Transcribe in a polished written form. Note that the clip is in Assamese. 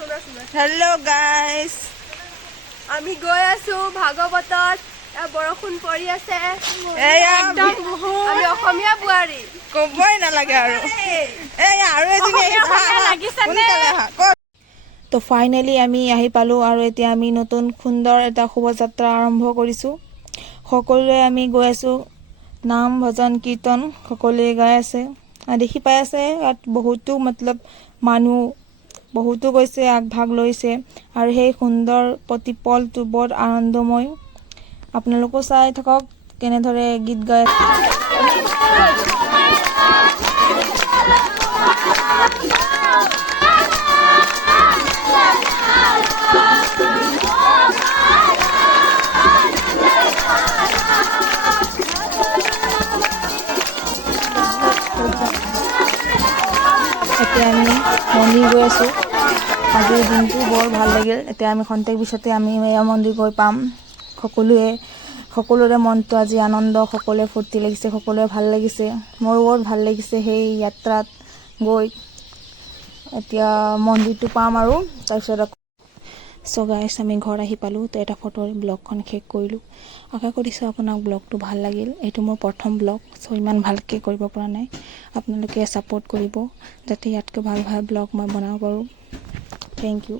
Hello guys. আমি গৈ আছো ভাগৱতত বৰষুণ পৰি আছে একদম আমি অসমীয়া বুৱাৰী কবই নালাগে আৰু আৰু এজনী তো ফাইনেলি আমি আহি পালোঁ আৰু এতিয়া আমি নতুন সুন্দৰ এটা শোভাযাত্ৰা আৰম্ভ কৰিছোঁ সকলোৱে আমি গৈ আছোঁ নাম ভজন কীৰ্তন সকলোৱে গাই আছে দেখি পাই আছে ইয়াত বহুতো মতলব মানুহ বহুতো গৈছে আগভাগ লৈছে আৰু সেই সুন্দৰ প্ৰতিপলটো বৰ আনন্দময় আপোনালোকো চাই থাকক কেনেদৰে গীত গাই এতিয়া আমি মন্দিৰ গৈ আছোঁ আজিৰ দিনটো বৰ ভাল লাগিল এতিয়া আমি খন্তেক পিছতে আমি এয়া মন্দিৰ গৈ পাম সকলোৰে মনটো আজি আনন্দ সকলোৱে ফূৰ্তি লাগিছে সকলোৱে ভাল লাগিছে মোৰ বৰ ভাল লাগিছে সেই যাত্ৰাত গৈ এতিয়া মন্দিৰটো পাম আৰু তাৰপিছত সো গাইস আমি ঘৰ আহি পালোঁ তো এটা ফটোৰ ব্লগখন শেষ কৰিলোঁ আশা কৰিছোঁ আপোনাক ব্লগটো ভাল লাগিল এইটো মোৰ প্ৰথম ব্লগ সো ইমান ভালকৈ কৰিব পৰা নাই আপোনালোকে ছাপোৰ্ট কৰিব যাতে ইয়াতকৈ ভাল ভাল ব্লগ মই বনাব পাৰোঁ থেংক ইউ